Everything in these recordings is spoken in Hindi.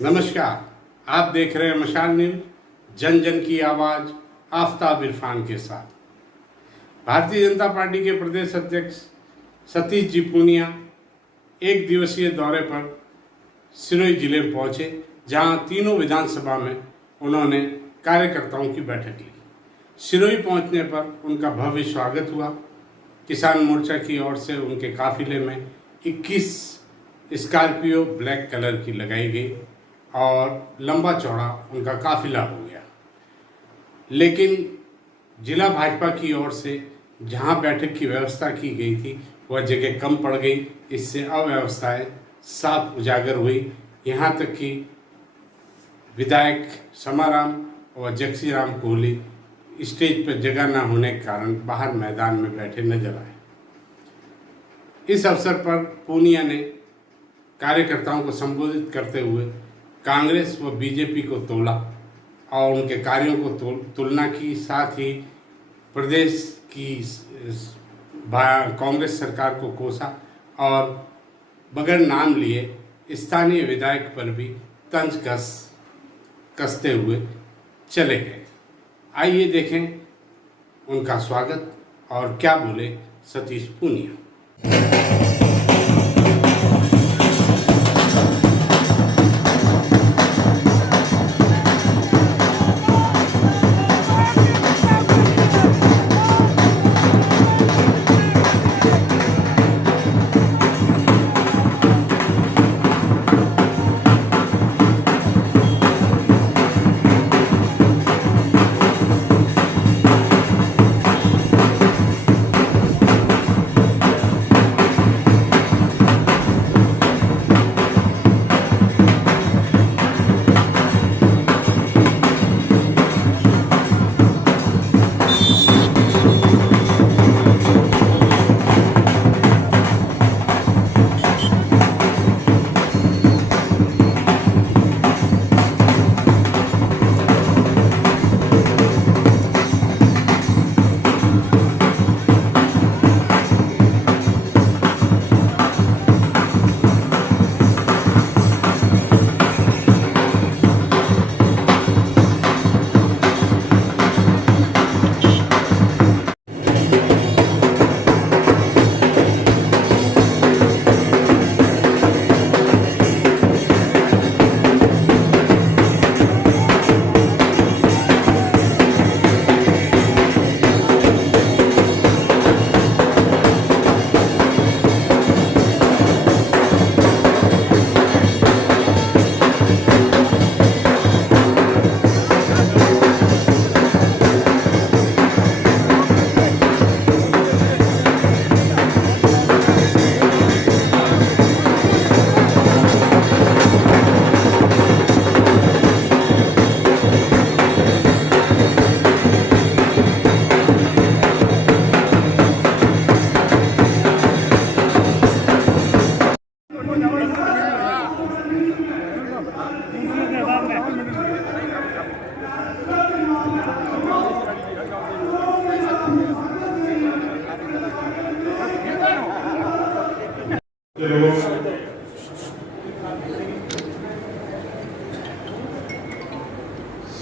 नमस्कार, आप देख रहे हैं मशाल न्यूज, जन जन की आवाज, आफ्ताब इरफान के साथ। भारतीय जनता पार्टी के प्रदेश अध्यक्ष सतीश जी पूनिया एक दिवसीय दौरे पर सिरोही जिले में पहुंचे, जहां तीनों विधानसभा में उन्होंने कार्यकर्ताओं की बैठक ली। सिरोही पहुंचने पर उनका भव्य स्वागत हुआ। किसान मोर्चा की ओर से उनके काफिले में 21 स्कॉर्पियो ब्लैक कलर की लगाई गई और लंबा चौड़ा उनका काफिला हो गया। लेकिन जिला भाजपा की ओर से जहां बैठक की व्यवस्था की गई थी वह जगह कम पड़ गई। इससे अव्यवस्थाएं साफ उजागर हुई। यहां तक कि विधायक समाराम और जगसीराम कोहली स्टेज पर जगह न होने के कारण बाहर मैदान में बैठे नजर आए। इस अवसर पर पूनिया ने कार्यकर्ताओं को संबोधित करते हुए कांग्रेस व बीजेपी को तोला और उनके कार्यों को तुलना की। साथ ही प्रदेश की कांग्रेस सरकार को कोसा और बगैर नाम लिए स्थानीय विधायक पर भी तंज कसते हुए चले गए। आइए देखें उनका स्वागत और क्या बोले सतीश पूनिया।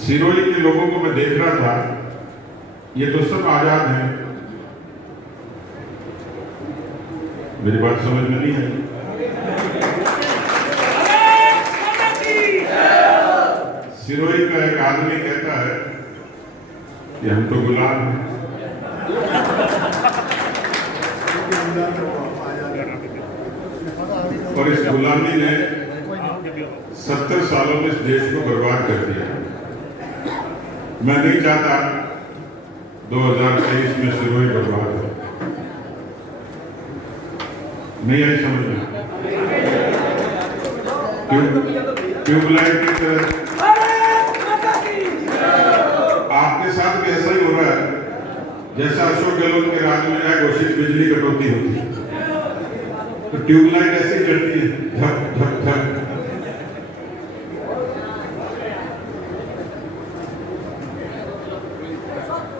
सिरोही के लोगों को मैं देख रहा था, ये तो सब आजाद हैं। मेरी बात समझ में नहीं आई। सिरोही का एक आदमी कहता है कि हम तो गुलाम हैं, और इस गुलामी ने 70 सालों में इस देश को बर्बाद कर दिया। मैं नहीं चाहता 2023 में सिरोही बर्बाद हो। नहीं आई समझ में? ट्यूबलाइट की तरह आपके साथ भी ऐसा ही हो रहा है जैसा अशोक गहलोत के राज में घोषित बिजली कटौती होती है, तो ट्यूबलाइट ऐसे जलती है, धक धक धक।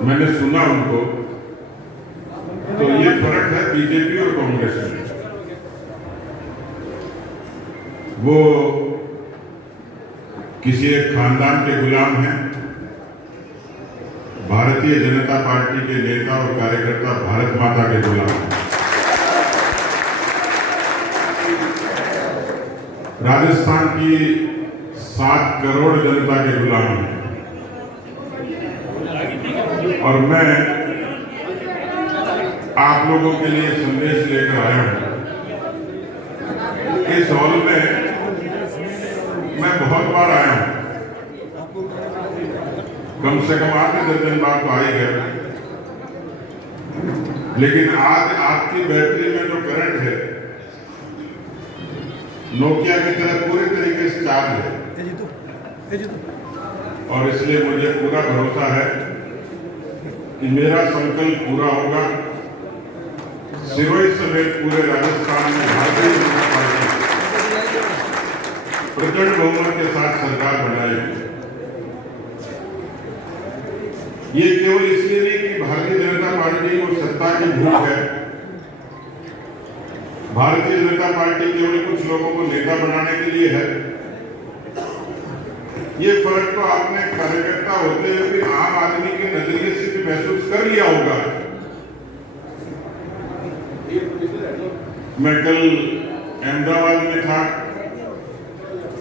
मैंने सुना उनको, तो ये फर्क है बीजेपी और कांग्रेस में। वो किसी एक खानदान के गुलाम हैं। भारतीय जनता पार्टी के नेता और कार्यकर्ता भारत माता के गुलाम हैं। राजस्थान की 7 करोड़ जनता के गुलाम हैं। और मैं आप लोगों के लिए संदेश लेकर आया हूं। इस हॉल में मैं बहुत बार आया हूं, कम से कम 8 दर्जन बार तो आ ही गया, लेकिन आज आपकी बैटरी में जो करंट है नोकिया की तरह पूरे तरीके से चार्ज है। और इसलिए मुझे पूरा भरोसा है कि मेरा संकल्प पूरा होगा। सिरोही समेत पूरे राजस्थान में भारतीय जनता पार्टी प्रचंड बहुमत के साथ सरकार बनाएगी। ये केवल इसलिए नहीं कि भारतीय जनता पार्टी को सत्ता की भूख है। भारतीय जनता पार्टी केवल कुछ लोगों को नेता बनाने के लिए है। ये फर्क तो आपने कार्यकर्ता होते हुए भी आम आदमी के नजरिए से भी महसूस कर लिया होगा। मैं कल अहमदाबाद में था,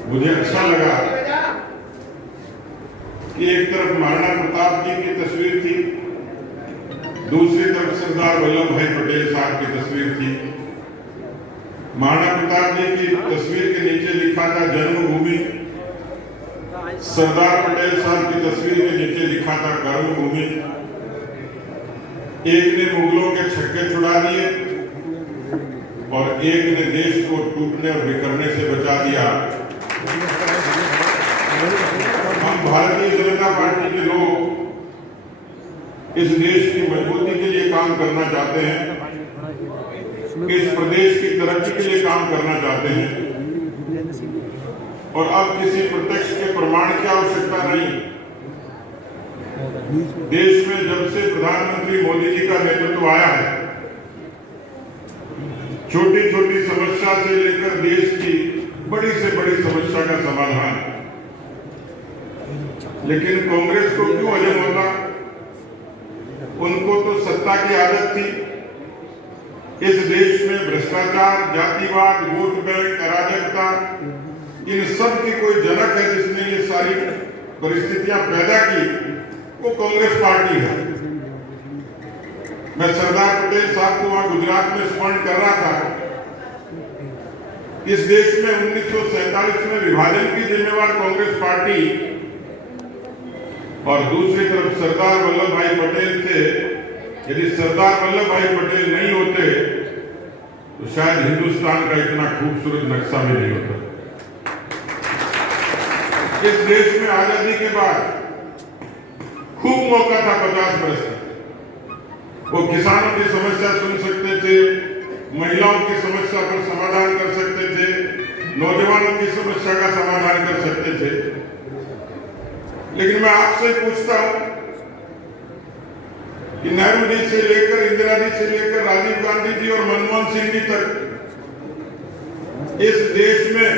मुझे अच्छा लगा कि एक तरफ महाराणा प्रताप जी की तस्वीर थी, दूसरी तरफ सरदार वल्लभ भाई पटेल साहब की तस्वीर थी। महाराणा प्रताप जी की तस्वीर के नीचे लिखा था जन्मभूमि, सरदार पटेल साहब की तस्वीर के नीचे लिखा था कर्मभूमि। एक ने मुगलों के छक्के छुड़ा दिए और एक ने देश को टूटने और बिखरने से बचा दिया। हम भारतीय जनता पार्टी के लोग इस देश की मजबूती के लिए काम करना चाहते हैं, इस प्रदेश की तरक्की के लिए काम करना चाहते हैं। और अब किसी प्रत्यक्ष के प्रमाण की आवश्यकता नहीं। देश में जब से प्रधानमंत्री मोदी जी का नेतृत्व आया है, छोटी छोटी समस्या से लेकर देश की बड़ी से बड़ी समस्या का समाधान। लेकिन कांग्रेस को क्यों हजम होता? उनको तो सत्ता की आदत थी। इस देश में भ्रष्टाचार, जातिवाद, वोट बैंक, अराजकता, इन सब की कोई जनक है जिसने ये सारी परिस्थितियां पैदा की, वो कांग्रेस पार्टी है। मैं सरदार पटेल साहब को वहां गुजरात में स्मरण कर रहा था। इस देश में 1947 में विभाजन की जिम्मेवार कांग्रेस पार्टी और दूसरी तरफ सरदार वल्लभ भाई पटेल थे। यदि सरदार वल्लभ भाई पटेल नहीं होते तो शायद हिंदुस्तान का इतना खूबसूरत नक्शा भी नहीं होता। इस देश में आजादी के बाद खूब मौका था 50 वर्ष का। वो किसानों की समस्या सुन सकते थे, महिलाओं की समस्या पर समाधान कर सकते थे, नौजवानों की समस्या का समाधान कर सकते थे। लेकिन मैं आपसे पूछता हूं कि नेहरू जी से लेकर, इंदिरा जी से लेकर, राजीव गांधी जी और मनमोहन सिंह जी तक इस देश में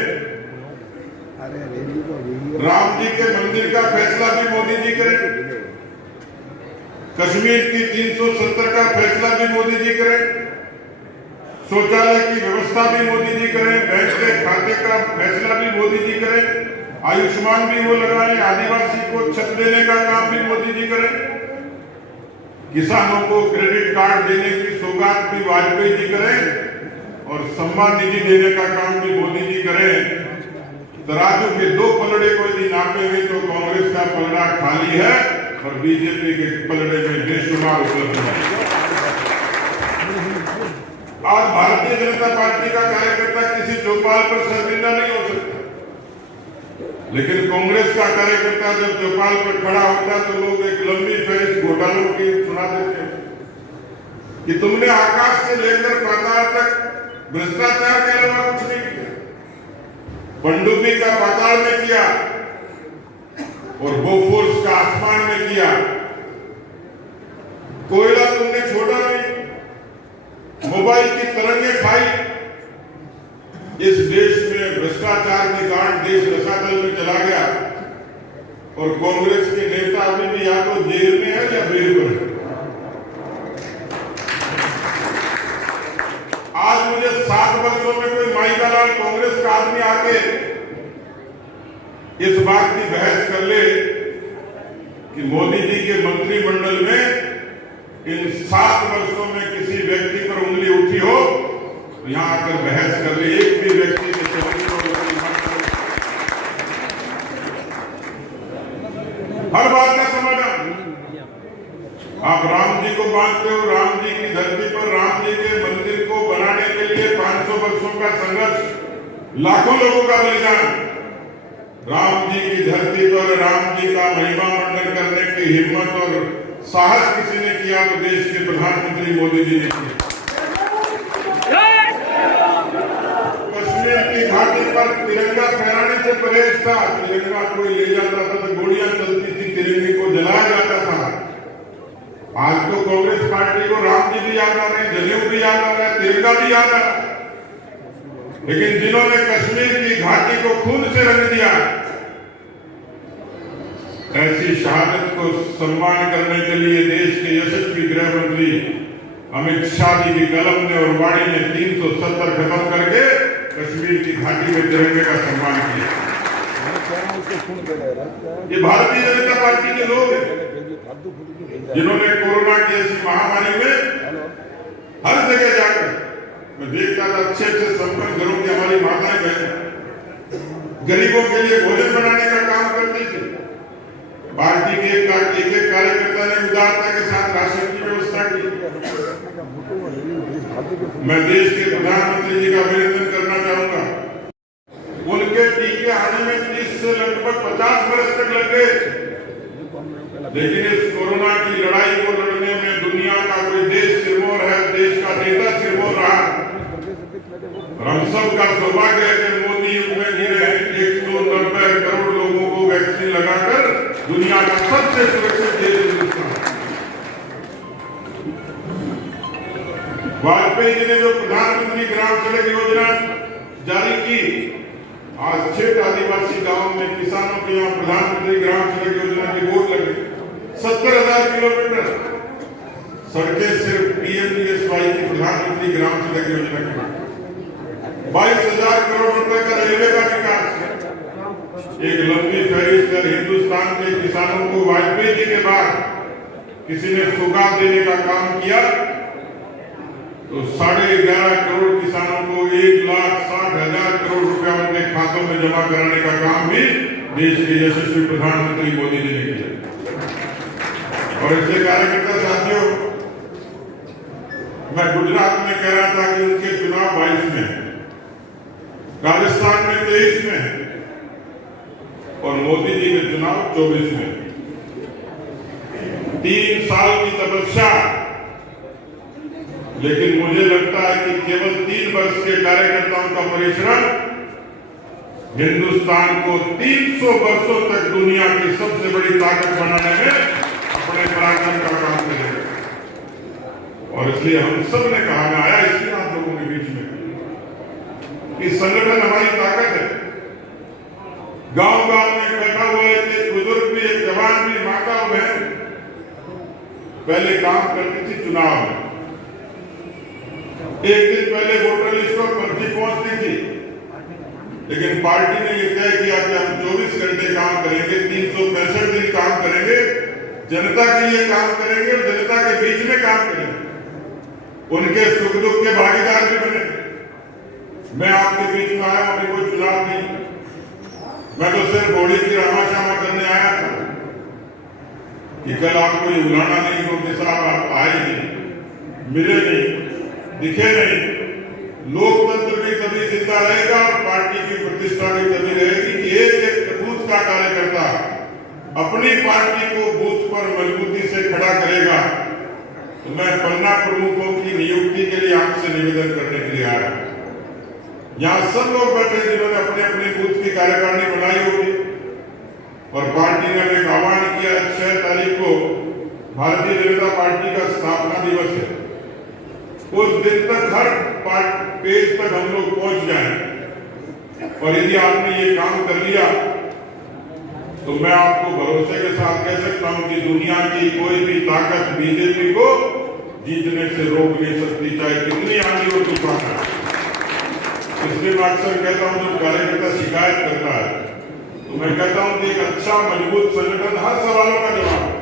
राम जी के मंदिर का फैसला भी मोदी जी करें, कश्मीर की 370 का फैसला भी मोदी जी करें, शौचालय की व्यवस्था भी मोदी जी करें, बैंक के खाते का फैसला भी मोदी जी करें, आयुष्मान भी वो लगाएं, आदिवासी को छत देने का काम भी मोदी जी करें, किसानों को क्रेडिट कार्ड देने की सौगात भी वाजपेयी जी करें और सम्मान निधि देने का काम भी मोदी जी करें। तराजू के 2 पलड़े को यदि नापेंगे तो कांग्रेस का पलड़ा खाली है और बीजेपी के पलड़े में बेशुमार उपलब्ध है। आज भारतीय जनता पार्टी का कार्यकर्ता किसी चौपाल पर शर्मिंदा नहीं हो सकता, लेकिन कांग्रेस का कार्यकर्ता जब चौपाल पर खड़ा होता तो लोग एक लंबी फहरिस्त घोटालों की सुना देते हैं कि तुमने आकाश से लेकर पाताल तक भ्रष्टाचार के अलावा कुछ नहीं किया। पनडुब्बी का पाताल में किया और बोफोर्स का आसमान में किया। कोयला तुमने छोड़ा नहीं, मोबाइल की तरंगे खाई। इस देश में भ्रष्टाचार और कांग्रेस के नेता अभी भी या तो जेल में है या बेल पर है। आज मुझे 7 वर्षों में कोई माइका लाल कांग्रेस का आदमी आके इस बात की बहस कर ले कि मोदी जी के मंत्रिमंडल में इन 7 वर्षों में किसी व्यक्ति पर उंगली उठी हो, तो यहां आकर बहस कर ले। एक भी व्यक्ति के चरित्र हर बात का समाधान। आप राम जी को मानते हो, राम जी की धरती पर राम जी के मंदिर को बनाने के लिए 500 वर्षों का संघर्ष, लाखों लोगों का बलिदान, राम जी की धरती पर राम जी का महिमा मंडन करने की हिम्मत और साहस किसी ने किया तो देश के प्रधानमंत्री मोदी जी ने किया। कश्मीर की घाटी पर तिरंगा फहराने से परहेज था। तिरंगा कोई ले जाता था तो गोलियां चलती थी, तिरंगे को जलाया जाता था। आज तो कांग्रेस पार्टी को राम जी भी याद आ रहे हैं, जनेऊ भी याद आ रहा है, तिरंगा भी याद आ रहा है। लेकिन जिन्होंने कश्मीर की घाटी को खून से रंग दिया, ऐसी शहादत को सम्मान करने के लिए देश के यशस्वी गृह मंत्री अमित शाह जी की कलम ने और वाणी ने 370 खत्म करके कश्मीर की घाटी में तिरंगे का सम्मान किया। ये भारतीय जनता पार्टी के लोग हैं जिन्होंने कोरोना की ऐसी महामारी में हर जगह जाकर, मैं देखता था अच्छे अच्छे संपन्न घरों की हमारी माताएं बहन गरीबों के लिए भोजन बनाने का काम करती थी। पार्टी के एक कार्यकर्ता ने उदारता के साथ राशन की व्यवस्था की। मैं देश के प्रधानमंत्री जी का अभिनंदन करना चाहूंगा। उनके टीके आने में 30 से लगभग 50 वर्ष तक लग गए, लेकिन इस कोरोना की लड़ाई को लड़ने में दुनिया का कोई देश सिरमौर है, देश का नेता सिरमौर रहा। और हम सब का सौभाग्य है कि मोदी युग में जी रहे 190 करोड़ लोगों को वैक्सीन लगाकर दुनिया का सबसे सुरक्षित देश हिंदुस्तान। वाजपेयी जी ने जो प्रधानमंत्री ग्राम सड़क योजना जारी की, आज 6 आदिवासी गांवों में किसानों के यहाँ प्रधानमंत्री ग्राम सड़क योजना की बोर्ड लगे। 70,000 किलोमीटर सड़कें सिर्फ पीएमजीएसवाई की प्रधानमंत्री ग्राम सड़क योजना की। 22,000 करोड़ रुपए का रेलवे का विकास, एक लंबी फहरिस्त कर हिंदुस्तान के किसानों को वाजपेयी जी के बाद किसी ने सौगात देने का काम किया तो 11.5 करोड़ किसानों को 1,60,000 करोड़ रुपया उनके खातों में जमा कराने का काम भी देश के यशस्वी प्रधानमंत्री मोदी जी ने किया। और इसलिए कार्यकर्ता साथियों, मैं गुजरात में कह रहा था कि उनके चुनाव 22 में, राजस्थान में 23 में और मोदी जी के चुनाव 24 में। 3 साल की तपस्या, लेकिन मुझे लगता है कि केवल 3 वर्ष के कार्यकर्ताओं का परिश्रम हिंदुस्तान को 300 वर्षों तक दुनिया की सबसे बड़ी ताकत बनाने में अपने पराक्रम का काम करेगा। और इसलिए हम सब ने कहा, मैं आया इसलिए आप लोगों के बीच में कि संगठन हमारी ताकत है। गांव-गांव में बैठा हुआ एक बुजुर्ग भी, एक जवान भी, माता और बहन पहले काम करती थी चुनाव में। एक दिन पहले वोटर लिस्ट पर पर्ची पहुंचती थी, लेकिन पार्टी ने यह तय किया कि हम 24 घंटे काम करेंगे, 365 दिन काम करेंगे, जनता के लिए काम करेंगे और जनता के बीच में काम करेंगे, उनके सुख दुख के भागीदार भी बने। मैं आपके बीच में आया, अभी कोई चुनाव नहीं, मैं तो सिर्फ होली की रामाश्यामा करने आया था कि कल आप कोई उलाना नहीं हो कि साहब आप आए नहीं, मिले नहीं, दिखे नहीं। लोकतंत्र भी तभी जिंदा रहेगा और पार्टी की प्रतिष्ठा भी तभी रहेगी कि एक बूथ का कार्यकर्ता अपनी पार्टी को बूथ पर मजबूती से खड़ा करेगा। तो मैं पन्ना प्रमुखों की नियुक्ति के लिए आपसे निवेदन करने के लिए आया। यहाँ सब लोग बैठे जिन्होंने अपने अपने बूथ की कार्यकारिणी बनाई होगी और पार्टी ने एक आह्वान किया 6 तारीख को भारतीय जनता पार्टी का स्थापना दिवस है। उस दिन तक हर पेज तक हम लोग पहुंच जाएं और यदि आपने ये काम कर लिया तो मैं आपको भरोसे के साथ कह सकता हूं कि दुनिया की कोई भी ताकत बीजेपी को जीतने से रोक नहीं सकती, चाहे कितनी आंधी और तूफान है। इसलिए मैं अक्सर कहता हूं, जब कार्यकर्ता शिकायत करता है तो मैं कहता हूं कि एक अच्छा मजबूत संगठन हर सवालों का जवाब है,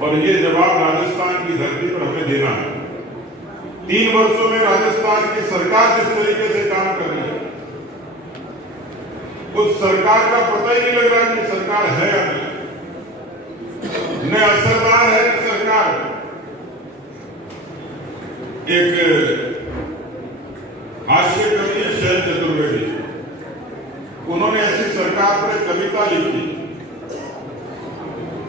और ये जवाब राजस्थान की धरती पर हमें देना है। 3 वर्षों में राजस्थान की सरकार जिस तरीके से काम कर रही है, उस सरकार का पता ही नहीं लग रहा कि सरकार है या नहीं, न असरदार है न सरकार। एक हास्य कवि है शैल चतुर्वेदी, उन्होंने ऐसी सरकार पर एक कविता लिखी,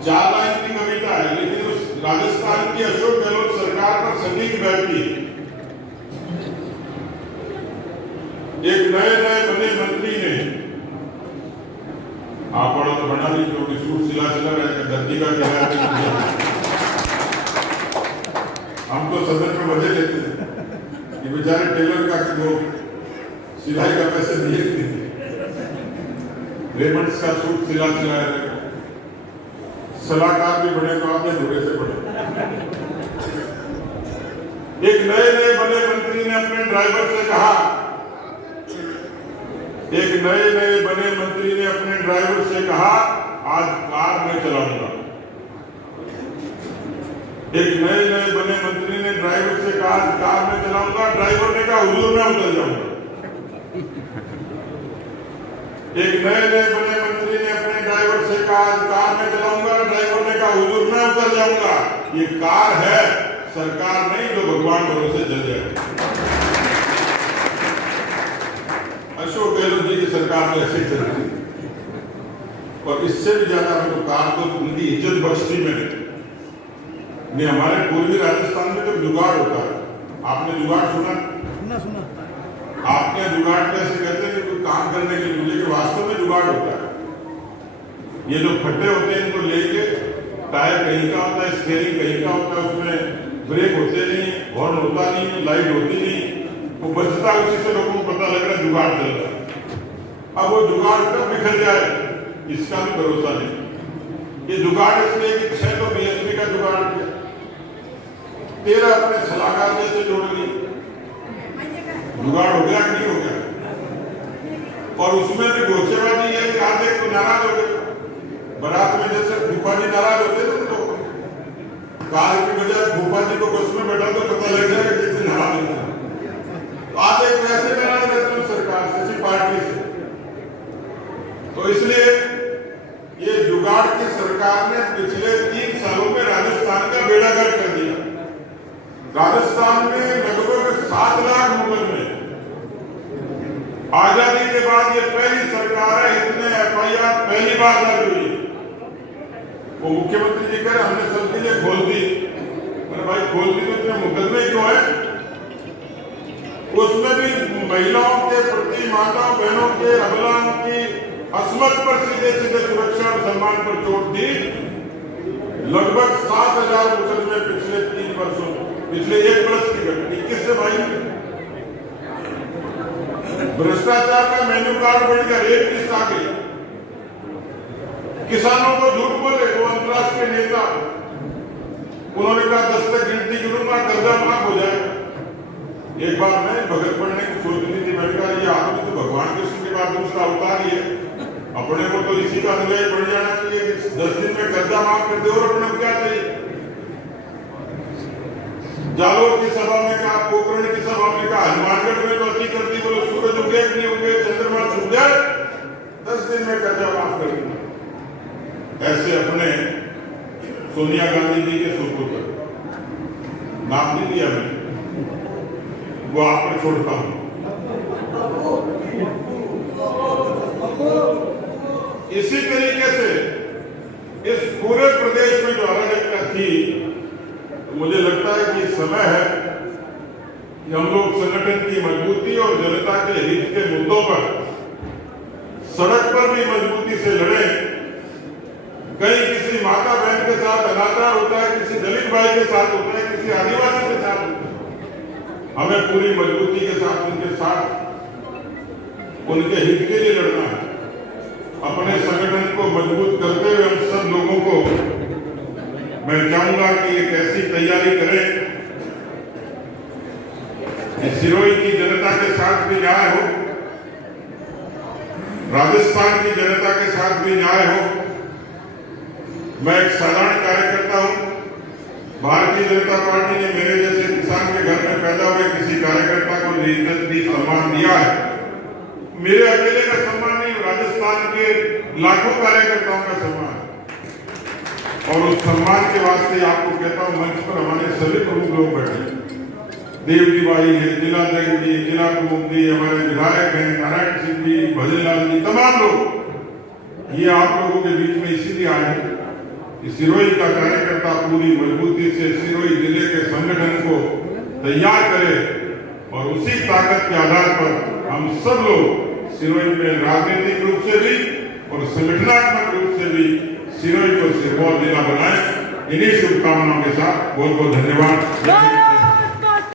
4 लाइन की कविता है, लेकिन उस राजस्थान की अशोक गहलोत सरकार पर सटीक बैठती। एक नए बने मंत्री ने, आप पढ़ो तो बना ली, क्योंकि सूट सिला रहता, धरती का किराया हम तो सदन में मजे लेते थे कि बेचारे टेलर का कि वो सिलाई का पैसे दिए थे, रेमंड्स का सूट सिला सलाहकार भी बने तो आपने धोखे से बने। एक नए बने मंत्री ने अपने ड्राइवर से कहा, एक नए बने मंत्री ने अपने ड्राइवर से कहा, आज कार में चलाऊंगा। एक नए बने मंत्री ने ड्राइवर से कहा, आज कार में चलाऊंगा। ड्राइवर ने कहा, हुजूर मैं उतर जाऊंगा। एक नए बने मंत्री ने अपने ड्राइवर से कहा, आज कार में चलाऊंगा। ड्राइवर ने कहा, हुजूर मैं उतर जाऊंगा। ये कार है, सरकार नहीं जो भगवान भरोसे चल जाए। अशोक गहलोत जी की सरकार में ऐसे चल रही, और इससे भी ज्यादा हमें तो कार को उनकी इज्जत बख्शती मैंने। हमारे पूर्वी राजस्थान में जब जुगाड़ होता है, आपने जुगाड़ सुना? आपके जुगाड़ कैसे कहते हैं कि कोई काम करने के लिए, लेकिन वास्तव में जुगाड़ होता है। ये जो फट्टे होते हैं इनको लेके, टायर कहीं का होता है, स्टीयरिंग कहीं का होता है, उसमें ब्रेक होते नहीं, हॉर्न होता नहीं, लाइट होती नहीं, वो बचता, उसी से लोगों को पता लग रहा है जुगाड़ चल रहा है। अब वो जुगाड़ कब बिखर जाए इसका भी भरोसा नहीं। ये जुगाड़ इसलिए कि 6 तो बीएसपी का जुगाड़ किया, 13 अपने सलाहकार जैसे जोड़ ली, जुगाड़ हो गया कि नहीं हो गया? और उसमें भी गोचेबाजी है कि आधे को नाराज हो गए। बारात में जैसे फूफा जी नाराज होते थे तो कार की बजाय फूफा जी को बस में बैठा तो पता लग जाएगा कितने नाराज होते हैं। आधे कैसे नाराज रहते हैं सरकार से, किसी पार्टी से। तो इसलिए ये जुगाड़ की सरकार ने पिछले 3 सालों में राजस्थान का बेड़ा गर्क कर दिया। राजस्थान में लगभग 7 लाख मुकदमे, आजादी के बाद ये पहली सरकार है, इतने एफआईआर पहली बार दर्ज हुई। वो मुख्यमंत्री जी कह रहे हमने सबके लिए खोल दी। मैंने भाई खोल दी तो इतने मुकदमे क्यों है? उसमें भी महिलाओं के प्रति, माताओं बहनों के, अबलाओं की असमत पर सीधे सुरक्षा और सम्मान पर चोट दी। लगभग 7,000 मुकदमे पिछले 3 वर्षों में, पिछले 1 वर्ष की घटना 21 से 22। भ्रष्टाचार का मेन्यू कार्ड बढ़ गया, रेप लिस्ट आ गई। किसानों को झूठ बोले वो अंतर्राष्ट्रीय नेता, उन्होंने कहा 10 तक गिनती गिनूंगा, कर्जा माफ हो जाएगा। एक बार मैं भगत पढ़ने की सोच रही थी, मैंने कहा ये आदमी तो भगवान कृष्ण के बाद उसका अवतार ही है, अपने को तो इसी का अनुयायी बढ़ जाना चाहिए कि 10 दिन में कर्जा माफ कर दे, और अपने को क्या चाहिए। जालोर की सभा में कहा, पोखरण की सभा में कहा, हनुमानगढ़ में तो अति करती, बोलो सूरज उगे नहीं उगे, चंद्रमा छूट जाए, 10 दिन में कर्जा माफ कर दूंगा। ऐसे अपने सोनिया गांधी जी के सुपुत्र, नाम नहीं दिया मैंने, वो आप पर छोड़ता हूं। इसी तरीके से इस पूरे प्रदेश में जो अराजकता थी, मुझे लगता है कि समय है कि हम लोग संगठन की मजबूती और जनता के हित के मुद्दों पर सड़क पर भी मजबूती से लड़ें। कहीं किसी माता बहन के साथ अनाचार होता है, किसी दलित भाई के साथ होता है, किसी आदिवासी के साथ होता है, हमें पूरी मजबूती के साथ उनके साथ उनके हित के लिए लड़ना है। अपने संगठन को मैं चाहूंगा कि एक ऐसी तैयारी करें कि सिरोही की जनता के साथ भी न्याय हो, राजस्थान की जनता के साथ भी न्याय हो। मैं एक साधारण कार्यकर्ता हूं। भारतीय जनता पार्टी ने मेरे जैसे किसान के घर में पैदा हुए किसी कार्यकर्ता को इज्जत दी, सम्मान दिया है। मेरे अकेले का सम्मान नहीं, राजस्थान के लाखों कार्यकर्ताओं का सम्मान। और उस सम्मान के वास्ते आपको कहता हूं, मंच पर हमारे सभी प्रमुख लोग बैठे, देवजी भाई है, जिलाध्यक्ष जी, जिला प्रमुख जी, हमारे विधायक हैं, नारायण सिंह जी, भजनलाल जी, तमाम लोग ये आप लोगों के बीच में इसीलिए आए हैं कि सिरोही का कार्यकर्ता पूरी मजबूती से सिरोही जिले के संगठन को तैयार करे और उसी ताकत के आधार पर हम सब लोग सिरोही में राजनीतिक रूप से भी और संगठनात्मक रूप से भी सिरोही को सिरमौर जिला बनाए। इन्हीं शुभकामनाओं के साथ बहुत बहुत धन्यवाद।